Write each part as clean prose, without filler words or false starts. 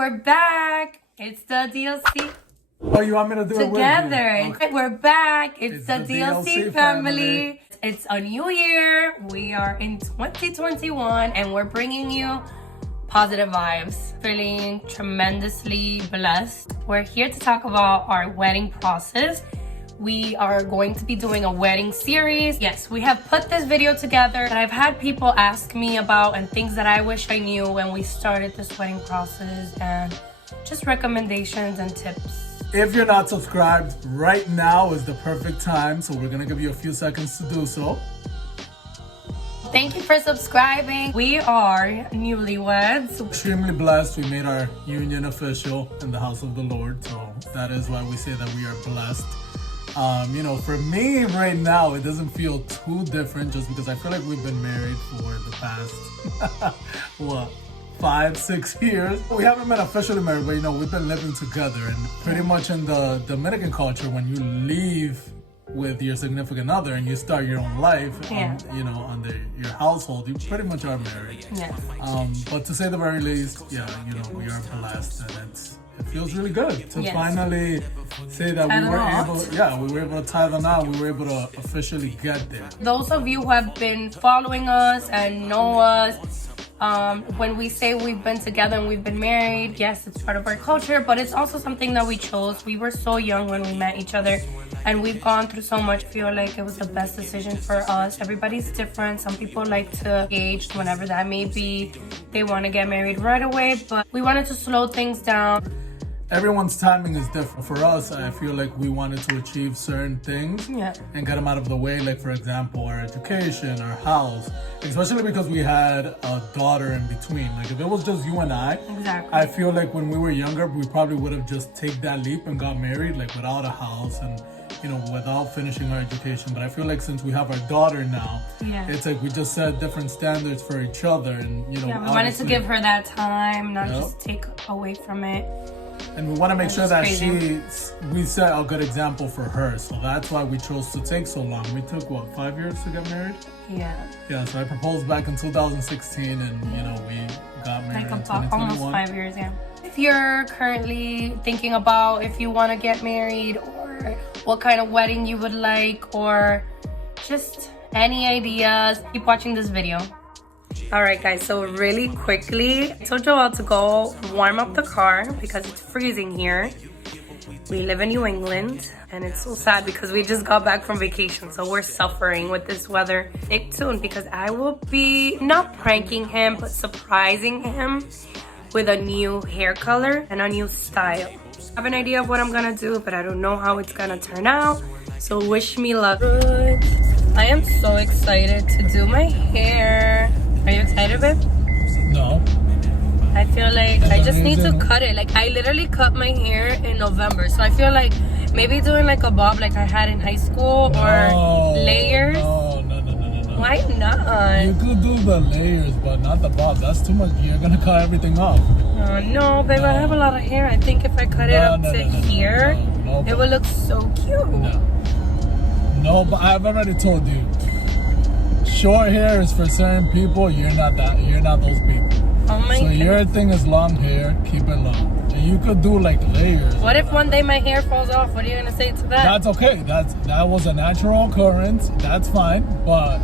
we're back. It's the DLC Oh, you want me to do together. it with you? Okay. We're back. It's the DLC family. It's a new year. We are in 2021 and we're bringing you positive vibes. Feeling tremendously blessed. We're here to talk about our wedding process. We are going to be doing a wedding series. Yes, we have put this video together that I've had people ask me about and things that I wish I knew when we started this wedding process and just recommendations and tips. If you're not subscribed, right now is the perfect time. So we're gonna give you a few seconds to do so. Thank you for subscribing. We are newlyweds. Extremely blessed. We made our union official in the house of the Lord. So that is why we say that we are blessed. You know, for me right now, it doesn't feel too different just because I feel like we've been married for the past, what, 5-6 years. We haven't been officially married, but you know, we've been living together. And pretty much in the Dominican culture, when you leave with your significant other and you start your own life, you know, under your household, you pretty much are married. Yes. But to say the very least, yeah, you know, we are blessed, and it feels really good to finally say that we were able to tie the knot. We were able to officially get there. Those of you who have been following us and know us, when we say we've been together and we've been married, yes, it's part of our culture, but it's also something that we chose. We were so young when we met each other and we've gone through so much. I feel like it was the best decision for us. Everybody's different. Some people like to age whenever that may be. They want to get married right away, but we wanted to slow things down. Everyone's timing is different. For us, I feel like we wanted to achieve certain things and get them out of the way. Like, for example, our education, our house, especially because we had a daughter in between. Like, if it was just you and I, I feel like when we were younger, we probably would have just taken that leap and got married, like without a house and, you know, without finishing our education. But I feel like since we have our daughter now, it's like we just set different standards for each other. And, you know, we wanted to give her that time, not just take away from it. And we want to make sure that we set a good example for her. So that's why we chose to take so long. We took, what, 5 years to get married? Yeah, so I proposed back in 2016 and, you know, we got married in 2021. Almost 5 years, If you're currently thinking about if you want to get married or what kind of wedding you would like or just any ideas, keep watching this video. Alright guys, so really quickly, I told Joel to go warm up the car because it's freezing here. We live in New England and it's so sad because we just got back from vacation, so we're suffering with this weather. Stay tuned because I will be not pranking him but surprising him with a new hair color and a new style. I have an idea of what I'm gonna do, but I don't know how it's gonna turn out, so wish me luck. Good. I am so excited to do my hair. Are you excited, babe? No. I feel like I just need to cut it. Like, I literally cut my hair in November. So I feel like maybe doing like a bob like I had in high school or layers. No. Why not? You could do the layers, but not the bob. That's too much. You're going to cut everything off. Oh, no, babe. I have a lot of hair. I think if I cut it up to here, it would look so cute. No, but I've already told you. Short hair is for certain people. You're not those people. Oh my God. Your thing is long hair. Keep it long. And you could do like layers. What if one day my hair falls off? What are you gonna say to that? That's okay. That was a natural occurrence. That's fine. But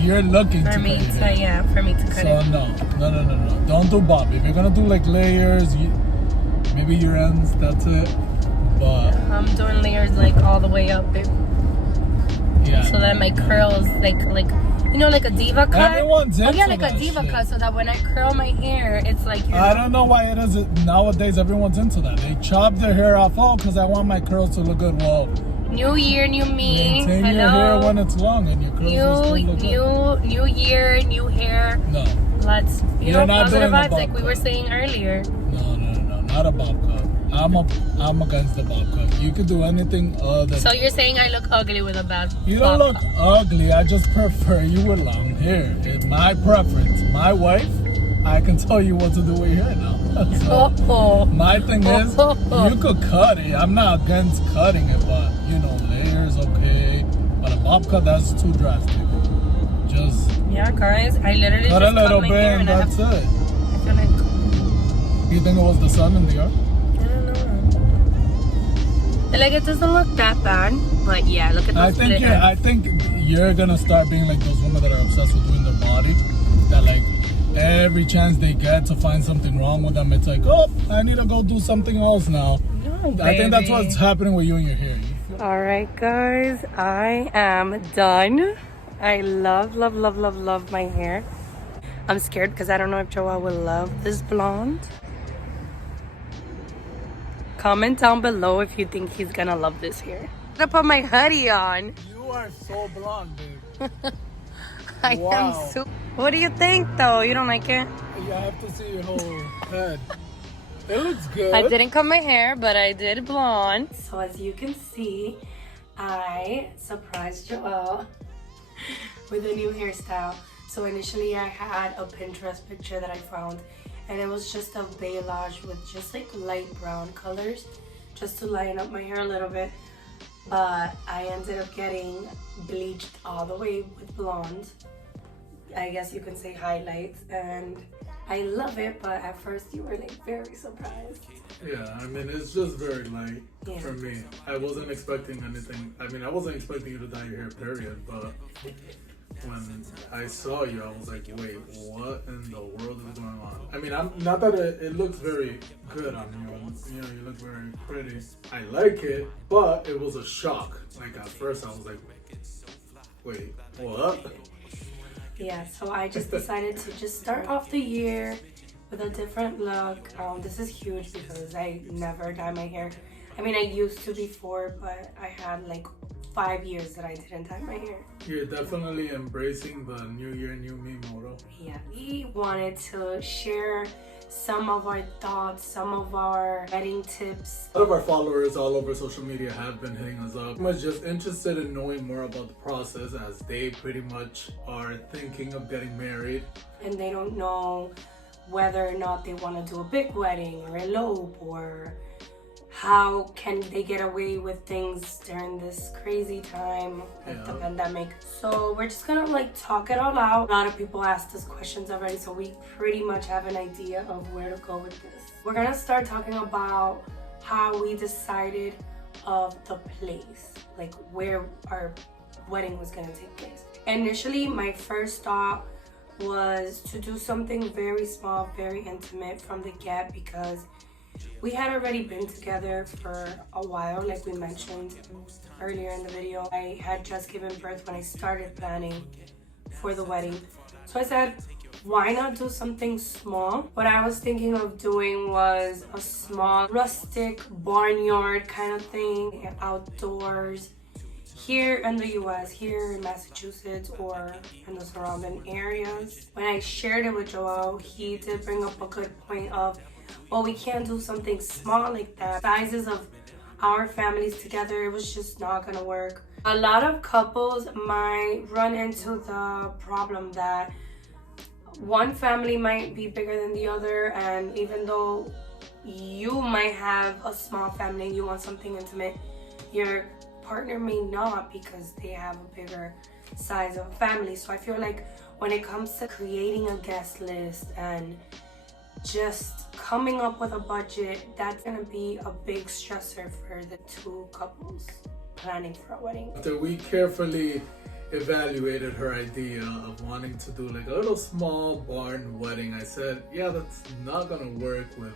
you're looking to cut your hair. For me to cut it. So no. Don't do bob. If you're gonna do like layers, maybe your ends. That's it. But I'm doing layers like all the way up, babe. Yeah. So that my curls like you know, like a diva cut. Everyone's into like a diva cut, so that when I curl my hair, it's like. I don't know why it is. Nowadays, everyone's into that. They chop their hair off. Oh, because I want my curls to look good. Well, new year, new me. Maintain your hair when it's long and your curls new year, new hair. No. Let's positive vibes like we were saying earlier. No, not a bob cut. I'm against the bob cut. You could do anything other. So you're saying I look ugly with a bad bob? You don't look ugly. I just prefer you with long hair. It's my preference. My wife, I can tell you what to do with your hair now. So my thing is, you could cut it. I'm not against cutting it, but you know, layers okay. But a bob cut, that's too drastic. Just guys, I literally cut just a little cut my bit hair and that's it. I feel like You think it was the sun in the yard? I don't know. Like, it doesn't look that bad, but yeah, look at those split ends. I think you're gonna start being like those women that are obsessed with doing their body. That like every chance they get to find something wrong with them, it's like, oh, I need to go do something else now. No, I think that's what's happening with you and your hair. All right, guys, I am done. I love my hair. I'm scared because I don't know if Joel will love this blonde. Comment down below if you think he's gonna love this hair. I'm gonna put my hoodie on. You are so blonde, babe. I am so. What do you think, though? You don't like it? Yeah, I have to see your whole head. It looks good. I didn't cut my hair, but I did blonde. So as you can see, I surprised Joel with a new hairstyle. So initially I had a Pinterest picture that I found, and it was just a beige with just like light brown colors, just to lighten up my hair a little bit. But I ended up getting bleached all the way with blonde. I guess you can say highlights, and I love it, but at first you were like very surprised. Yeah, I mean, it's just very light for me. I wasn't expecting anything. I mean, I wasn't expecting you to dye your hair, period, but when I saw you, I was like, wait, what in the world is going on? I mean, I'm not that it looks very good on you. You know, you look very pretty. I like it, but it was a shock. Like, at first I was like, wait, what? Yeah, so I just decided to just start off the year with a different look. This is huge because I never dye my hair. I mean, I used to before, but I had like 5 years that I didn't dye my hair. You're definitely embracing the New Year, New Me motto. Yeah, we wanted to share some of our thoughts, some of our wedding tips. A lot of our followers all over social media have been hitting us up. I'm just interested in knowing more about the process, as they pretty much are thinking of getting married. And they don't know whether or not they want to do a big wedding or elope, or how can they get away with things during this crazy time with the pandemic. So we're just gonna like talk it all out. A lot of people asked us questions already, so we pretty much have an idea of where to go with this. We're gonna start talking about how we decided of the place, like where our wedding was gonna take place. Initially, my first thought was to do something very small, very intimate from the get, because we had already been together for a while, like we mentioned earlier in the video. I had just given birth when I started planning for the wedding. So I said, why not do something small? What I was thinking of doing was a small rustic barnyard kind of thing, outdoors, here in the US, here in Massachusetts, or in the surrounding areas. When I shared it with Joel, he did bring up a good point of, well, we can't do something small like that. Sizes of our families together, it was just not gonna work. A lot of couples might run into the problem that one family might be bigger than the other, and even though you might have a small family and you want something intimate, your partner may not, because they have a bigger size of a family. So I feel like when it comes to creating a guest list and just coming up with a budget, that's gonna be a big stressor for the two couples planning for a wedding. After we carefully evaluated her idea of wanting to do like a little small barn wedding, I said, yeah, that's not gonna work with,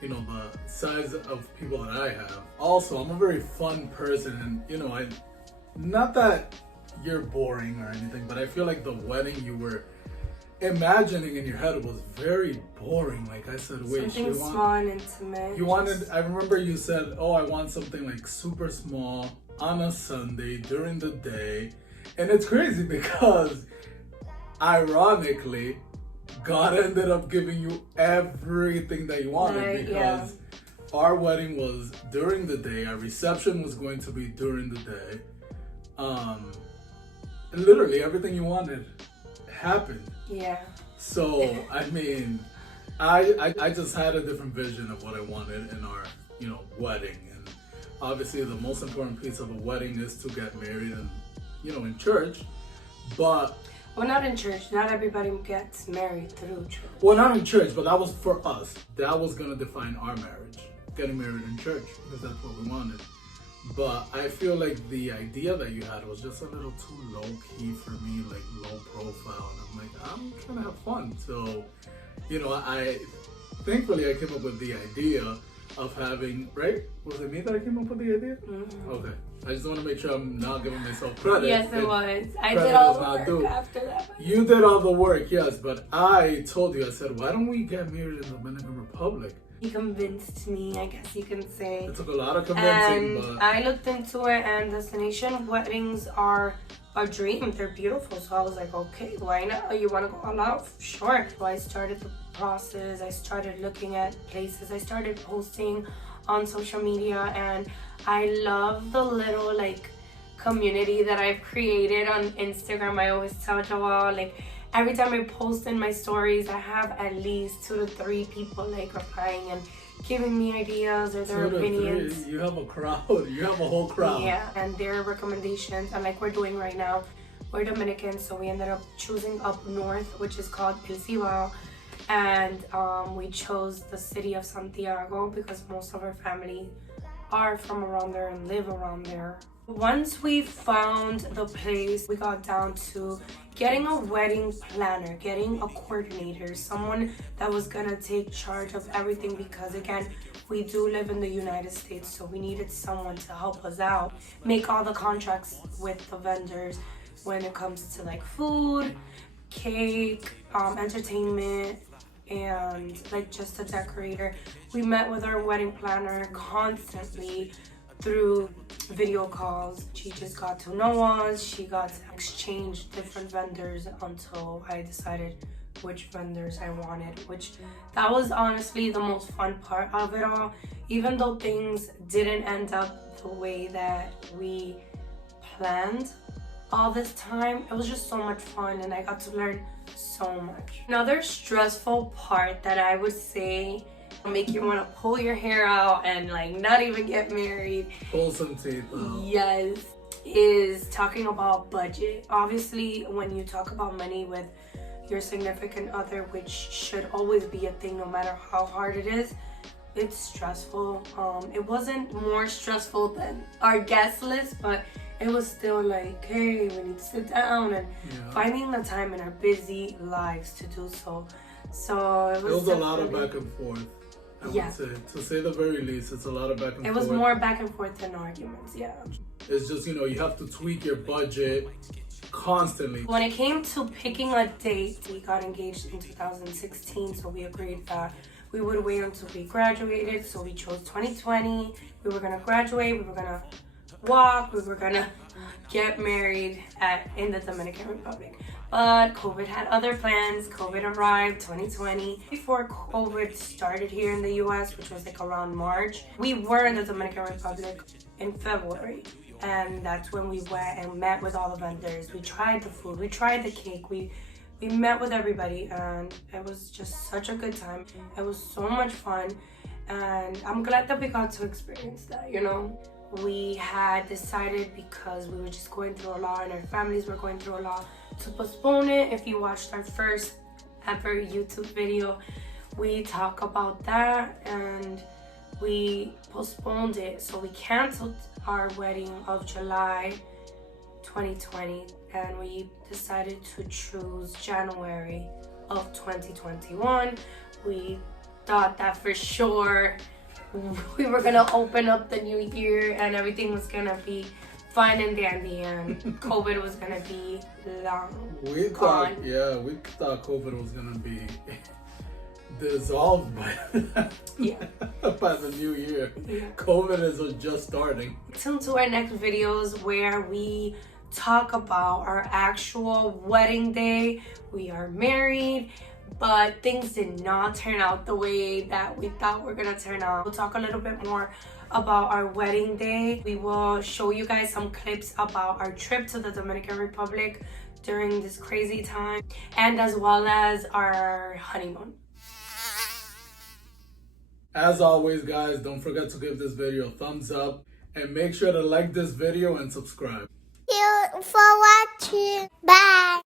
you know, the size of people that I have. Also, I'm a very fun person, and you know, not that you're boring or anything, but I feel like the wedding you were imagining in your head was very boring. Like I said, wait, something small and intimate. You wanted, I remember you said, oh, I want something like super small on a Sunday during the day. And it's crazy because ironically, God ended up giving you everything that you wanted, right, because our wedding was during the day, our reception was going to be during the day. And literally everything you wanted happened. Yeah. So I mean, I just had a different vision of what I wanted in our, you know, wedding. And obviously the most important piece of a wedding is to get married and, you know, in church. But Well, not in church. Not everybody gets married through church. Well, not in church, but that was for us. That was gonna define our marriage. Getting married in church, because that's what we wanted. But I feel like the idea that you had was just a little too low-key for me, like low profile. And I'm like, I'm trying to have fun. So, you know, thankfully I came up with the idea of having, right? Was it me that I came up with the idea? Mm-hmm. Okay. I just want to make sure I'm not giving myself credit. Yes, it was. I did all the work after that. You did all the work, yes. But I told you, I said, why don't we get married in the Dominican Republic? He convinced me, I guess you can say. It took a lot of convincing, and I looked into it, and destination weddings are a dream. They're beautiful. So I was like, okay, why not? You want to go all out? Sure. So I started the process. I started looking at places. I started posting on social media, and I love the little like community that I've created on Instagram. I always tell Joelle, like, every time I post in my stories, I have at least 2 to 3 people like replying and giving me ideas or their opinions. You have a crowd. You have a whole crowd. Yeah, and their recommendations, and like we're doing right now, we're Dominican, so we ended up choosing up north, which is called El Cibao, and we chose the city of Santiago because most of our family are from around there and live around there. Once we found the place, we got down to getting a wedding planner, getting a coordinator, someone that was gonna take charge of everything, because again, we do live in the United States, so we needed someone to help us out, make all the contracts with the vendors when it comes to like food, cake, entertainment, and like just a decorator. We met with our wedding planner constantly through video calls. She just got to know us. She got to exchange different vendors until I decided which vendors I wanted, which that was honestly the most fun part of it all. Even though things didn't end up the way that we planned all this time, it was just so much fun, and I got to learn so much. Another stressful part that I would say make you want to pull your hair out and like not even get married, pull some teeth out. Yes, is talking about budget. Obviously, when you talk about money with your significant other, which should always be a thing no matter how hard it is, it's stressful. It wasn't more stressful than our guest list, but it was still like, hey, we need to sit down and finding the time in our busy lives to do so. So it was a lot of back and forth. I would say, to say the very least, it's a lot of back and forth. It was more back and forth than arguments, yeah. It's just, you know, you have to tweak your budget constantly. When it came to picking a date, we got engaged in 2016, so we agreed that we would wait until we graduated, so we chose 2020. We were gonna graduate, we were gonna walk, we were gonna get married in the Dominican Republic. But COVID had other plans. COVID arrived 2020. Before COVID started here in the US, which was like around March, we were in the Dominican Republic in February. And that's when we went and met with all the vendors. We tried the food, we tried the cake, we met with everybody, and it was just such a good time. It was so much fun, and I'm glad that we got to experience that, you know? We had decided, because we were just going through a lot and our families were going through a lot, to postpone it. If you watched our first ever YouTube video, we talk about that, and we postponed it. So we canceled our wedding of July 2020, and we decided to choose January of 2021. We thought that for sure we were gonna open up the new year and everything was gonna be fine and dandy, and COVID was gonna be long gone. We thought COVID was gonna be dissolved by by the new year. COVID is just starting. Tune to our next videos where we talk about our actual wedding day. We are married, but things did not turn out the way that we thought were gonna turn out. We'll talk a little bit more about our wedding day. We will show you guys some clips about our trip to the Dominican Republic during this crazy time, and as well as our honeymoon. As always, guys, don't forget to give this video a thumbs up and make sure to like this video and subscribe. Thank you for watching. Bye.